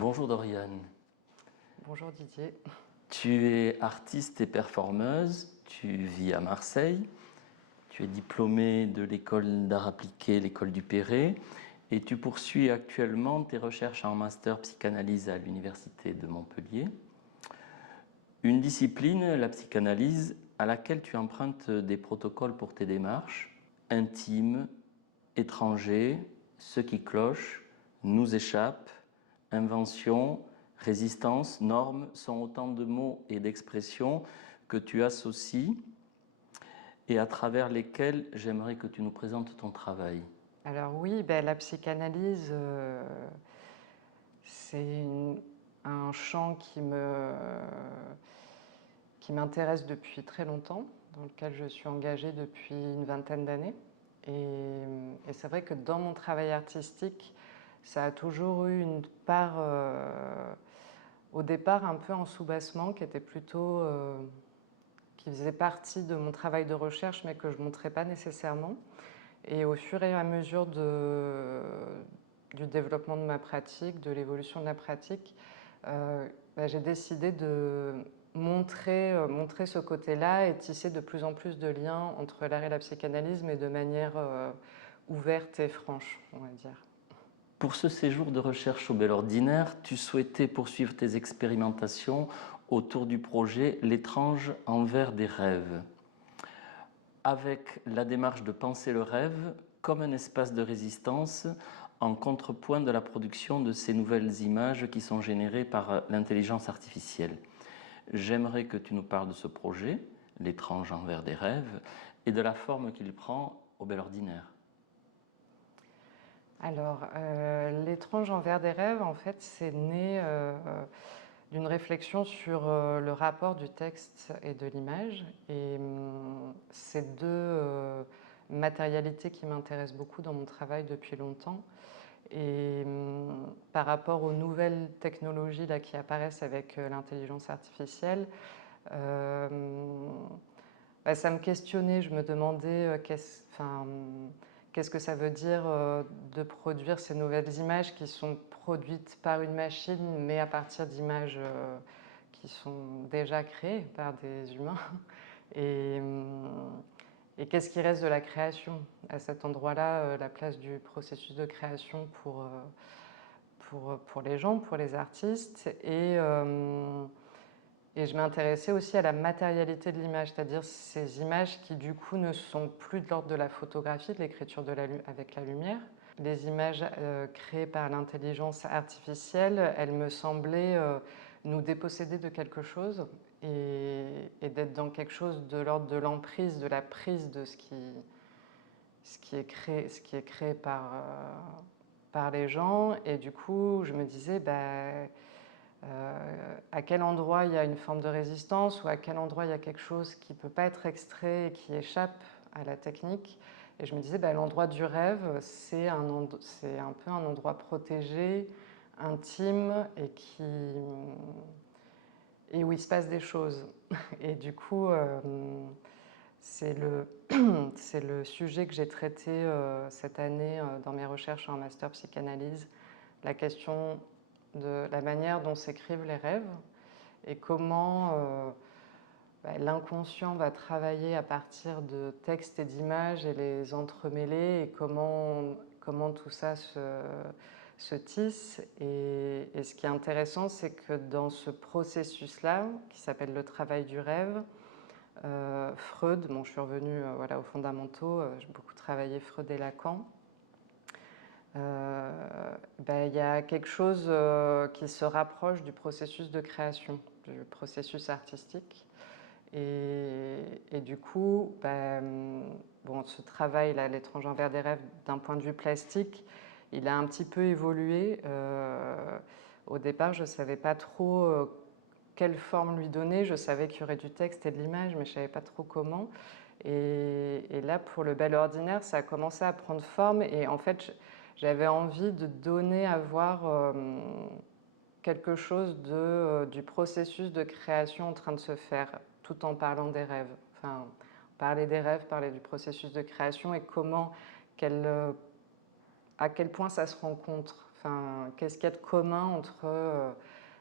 Bonjour Doriane, Bonjour Didier. tu es artiste et performeuse, tu vis à Marseille, tu es diplômée de l'école d'art appliqué, l'école du Perret, et tu poursuis actuellement tes recherches en master psychanalyse à l'université de Montpellier. Une discipline, la psychanalyse, à laquelle tu empruntes des protocoles pour tes démarches, intimes, étrangers, ce qui cloche, nous échappe, invention, résistance, normes sont autant de mots et d'expressions que tu associes et à travers lesquels j'aimerais que tu nous présentes ton travail. Alors oui, la psychanalyse, c'est un champ qui m'intéresse depuis très longtemps, dans lequel je suis engagée depuis une vingtaine d'années. Et c'est vrai que dans mon travail artistique, ça a toujours eu une part, au départ, un peu en soubassement, qui était plutôt, qui faisait partie de mon travail de recherche, mais que je ne montrais pas nécessairement. Et au fur et à mesure du développement de ma pratique, de l'évolution de la pratique, j'ai décidé de montrer ce côté-là et tisser de plus en plus de liens entre l'art et la psychanalyse, mais de manière ouverte et franche, on va dire. Pour ce séjour de recherche au Bel Ordinaire, tu souhaitais poursuivre tes expérimentations autour du projet L'étrange envers des rêves, avec la démarche de penser le rêve comme un espace de résistance en contrepoint de la production de ces nouvelles images qui sont générées par l'intelligence artificielle. J'aimerais que tu nous parles de ce projet, L'étrange envers des rêves, et de la forme qu'il prend au Bel Ordinaire. Alors, l'étrange envers des rêves, en fait, c'est né d'une réflexion sur le rapport du texte et de l'image. Et ces deux matérialités qui m'intéressent beaucoup dans mon travail depuis longtemps. Et par rapport aux nouvelles technologies là, qui apparaissent avec l'intelligence artificielle, euh, ça me questionnait, je me demandais qu'est-ce que ça veut dire de produire ces nouvelles images qui sont produites par une machine, mais à partir d'images qui sont déjà créées par des humains. Et, et qu'est-ce qui reste de la création à cet endroit-là, la place du processus de création pour les gens, pour les artistes. Et je m'intéressais aussi à la matérialité de l'image, c'est-à-dire ces images qui du coup ne sont plus de l'ordre de la photographie, de l'écriture avec la lumière. Les images créées par l'intelligence artificielle, elles me semblaient nous déposséder de quelque chose et d'être dans quelque chose de l'ordre de l'emprise, de la prise de ce qui est créé par les gens. Et du coup, je me disais, à quel endroit il y a une forme de résistance ou à quel endroit il y a quelque chose qui ne peut pas être extrait et qui échappe à la technique. Et je me disais, l'endroit du rêve, c'est un peu un endroit protégé, intime et où il se passe des choses. Et du coup, c'est le sujet que j'ai traité cette année dans mes recherches en master psychanalyse, la question de la manière dont s'écrivent les rêves et comment l'inconscient va travailler à partir de textes et d'images et les entremêler et comment tout ça se tisse. Et ce qui est intéressant, c'est que dans ce processus-là, qui s'appelle le travail du rêve, Freud, je suis revenue aux fondamentaux, j'ai beaucoup travaillé Freud et Lacan. Il y a quelque chose qui se rapproche du processus de création, du processus artistique. Et du coup, ce travail-là, L'étrange envers des rêves, d'un point de vue plastique, il a un petit peu évolué. Au départ, je ne savais pas trop quelle forme lui donner. Je savais qu'il y aurait du texte et de l'image, mais je ne savais pas trop comment. Et là, pour le Bel Ordinaire, ça a commencé à prendre forme. Et en fait, j'avais envie de donner à voir quelque chose du processus de création en train de se faire, tout en parlant des rêves. Enfin, parler des rêves, parler du processus de création et à quel point ça se rencontre. enfin, qu'est-ce qu'il y a de commun entre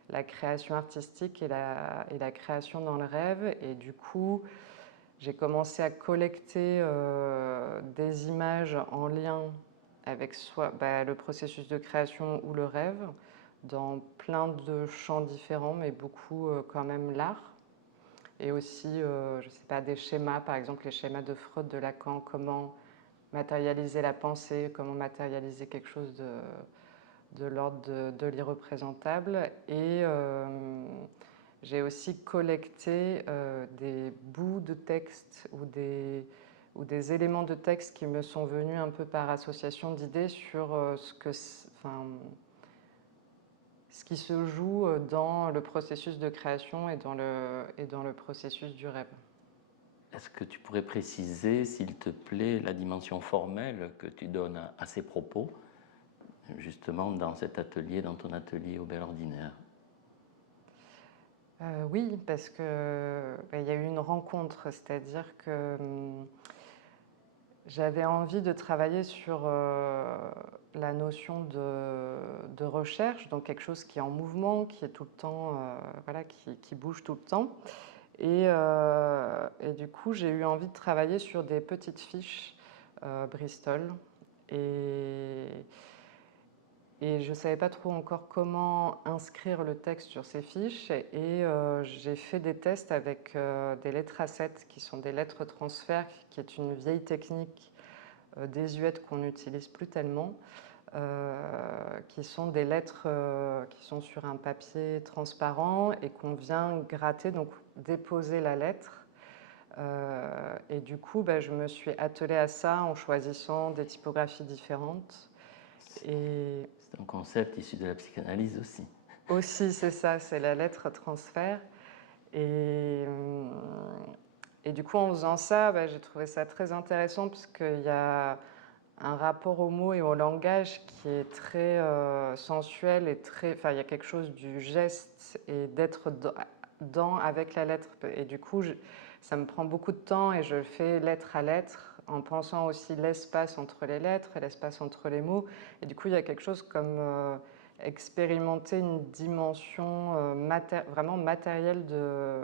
la création artistique et la création dans le rêve. Et du coup, j'ai commencé à collecter des images en lien avec soit le processus de création ou le rêve, dans plein de champs différents, mais beaucoup quand même l'art. Et aussi, je ne sais pas, des schémas, par exemple les schémas de Freud, de Lacan, comment matérialiser la pensée, comment matérialiser quelque chose de l'ordre de l'irreprésentable. Et j'ai aussi collecté des bouts de texte ou des éléments de texte qui me sont venus un peu par association d'idées sur ce qui se joue dans le processus de création et dans le processus du rêve. Est-ce que tu pourrais préciser, s'il te plaît, la dimension formelle que tu donnes à ces propos, justement dans cet atelier, dans ton atelier au Bel Ordinaire? Oui, parce que il y a eu une rencontre, c'est-à-dire que j'avais envie de travailler sur la notion de recherche, donc quelque chose qui est en mouvement, qui est tout le temps, voilà, qui bouge tout le temps. Et du coup, j'ai eu envie de travailler sur des petites fiches Bristol. Et je ne savais pas trop encore comment inscrire le texte sur ces fiches. Et j'ai fait des tests avec des lettres A7, qui sont des lettres transfert, qui est une vieille technique désuète qu'on n'utilise plus tellement, qui sont des lettres qui sont sur un papier transparent et qu'on vient gratter, donc déposer la lettre. Et du coup, je me suis attelée à ça en choisissant des typographies différentes. Et c'est un concept issu de la psychanalyse aussi. Aussi, c'est ça, c'est la lettre transfert. Et, et du coup, en faisant ça, j'ai trouvé ça très intéressant parce qu'il y a un rapport aux mots et au langage qui est très sensuel et très. Enfin, il y a quelque chose du geste et d'être avec la lettre. Et du coup, ça me prend beaucoup de temps et je fais lettre à lettre en pensant aussi l'espace entre les lettres et l'espace entre les mots. Et du coup, il y a quelque chose comme expérimenter une dimension vraiment matérielle de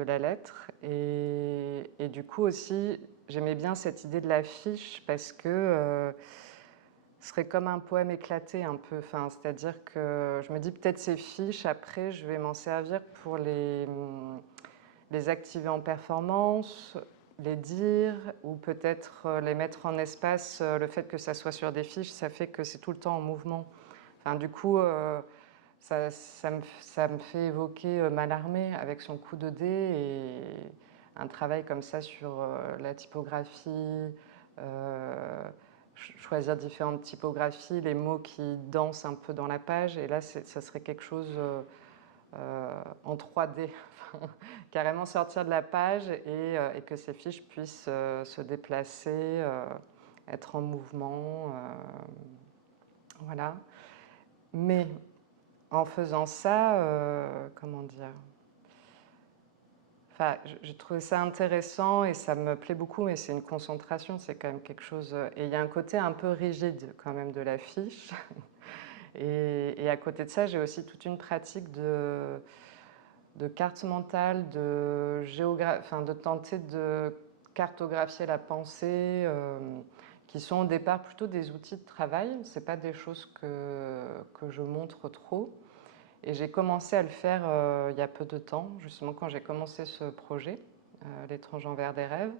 la lettre. Et du coup aussi, j'aimais bien cette idée de la fiche parce que ce serait comme un poème éclaté un peu. Enfin, c'est-à-dire que je me dis peut-être ces fiches, après, je vais m'en servir pour les activer en performance, les dire ou peut-être les mettre en espace. Le fait que ça soit sur des fiches, ça fait que c'est tout le temps en mouvement. Enfin, du coup, ça me fait évoquer Mallarmé avec son coup de dé et un travail comme ça sur la typographie, choisir différentes typographies, les mots qui dansent un peu dans la page. Et là, ça serait quelque chose en 3D, carrément sortir de la page et que ces fiches puissent se déplacer, être en mouvement. Voilà. Mais en faisant ça, comment dire, enfin, j'ai trouvé ça intéressant et ça me plaît beaucoup, mais c'est une concentration, c'est quand même quelque chose. Et il y a un côté un peu rigide quand même de l'affiche. Et à côté de ça, j'ai aussi toute une pratique de carte mentale, de tenter de cartographier la pensée, qui sont au départ plutôt des outils de travail. C'est pas des choses que je montre trop. Et j'ai commencé à le faire il y a peu de temps, justement quand j'ai commencé ce projet, L'étrange envers des rêves.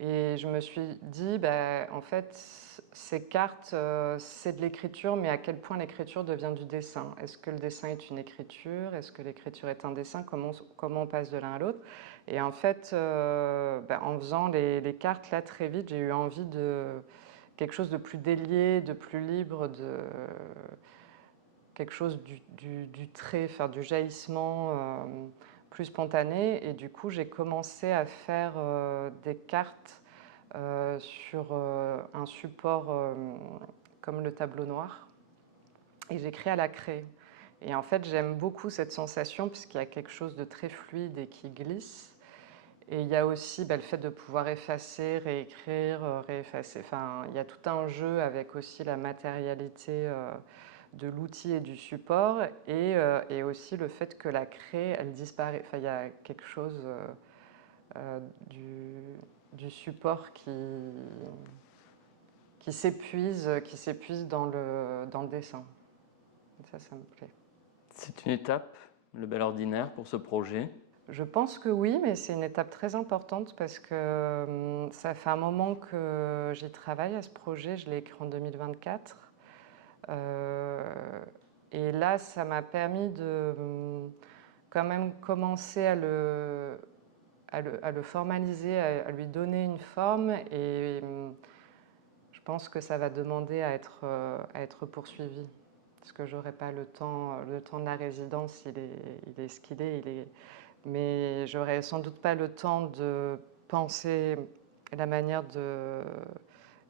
Et je me suis dit, en fait, ces cartes, c'est de l'écriture, mais à quel point l'écriture devient du dessin? Est-ce que le dessin est une écriture? Est-ce que l'écriture est un dessin? Comment on passe de l'un à l'autre? Et en fait, en faisant les cartes, là, très vite, j'ai eu envie de quelque chose de plus délié, de plus libre, de quelque chose du trait, faire du jaillissement plus spontané. Et du coup, j'ai commencé à faire des cartes sur un support comme le tableau noir. Et j'écris à la craie. Et en fait, j'aime beaucoup cette sensation puisqu'il y a quelque chose de très fluide et qui glisse. Et il y a aussi le fait de pouvoir effacer, réécrire, réeffacer. Enfin, il y a tout un jeu avec aussi la matérialité de l'outil et du support, et aussi le fait que la craie, elle disparaît. Enfin, il y a quelque chose du support qui s'épuise dans le dessin. Et ça me plaît. C'est une étape, le bel ordinaire, pour ce projet? Je pense que oui, mais c'est une étape très importante parce que ça fait un moment que j'y travaille à ce projet. Je l'ai écrit en 2024. Et là, ça m'a permis de quand même commencer à le formaliser, à lui donner une forme. Et je pense que ça va demander à être poursuivi. Parce que j'aurai pas le temps de la résidence, il est ce qu'il est. Mais j'aurais sans doute pas le temps de penser la manière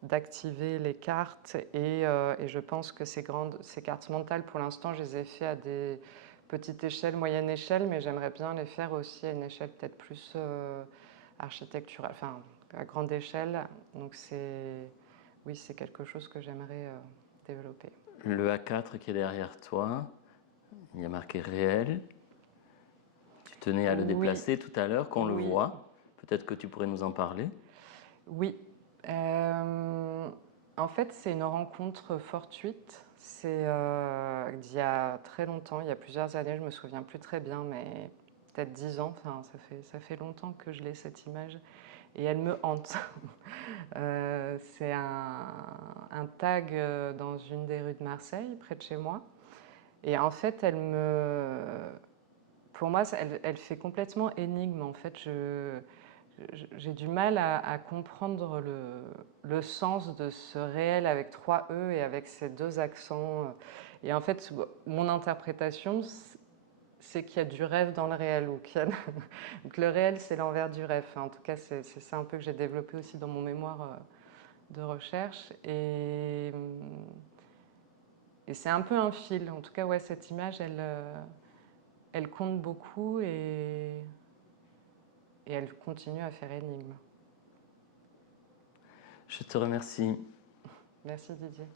d'activer les cartes, et je pense que ces cartes mentales, pour l'instant, je les ai fait à des petites échelles, moyenne échelle, mais j'aimerais bien les faire aussi à une échelle peut-être plus architecturale, enfin à grande échelle. Donc oui, c'est quelque chose que j'aimerais développer. Le A4 qui est derrière toi, il y a marqué réel. Tu tenais à le déplacer tout à l'heure, qu'on le voit. Peut-être que tu pourrais nous en parler. Oui. En fait, c'est une rencontre fortuite. C'est d'il y a très longtemps, il y a plusieurs années, je me souviens plus très bien, mais peut-être 10 ans. Enfin, ça fait longtemps que je l'ai, cette image, et elle me hante. C'est un tag dans une des rues de Marseille, près de chez moi. Et en fait, pour moi, elle fait complètement énigme. En fait, j'ai du mal à comprendre le sens de ce réel avec 3 E et avec ces 2 accents. Et en fait, mon interprétation, c'est qu'il y a du rêve dans le réel, ou donc le réel, c'est l'envers du rêve. Enfin, en tout cas, c'est ça un peu que j'ai développé aussi dans mon mémoire de recherche. Et c'est un peu un fil. En tout cas, ouais, cette image, elle compte beaucoup, et elle continue à faire énigme. Je te remercie. Merci Didier.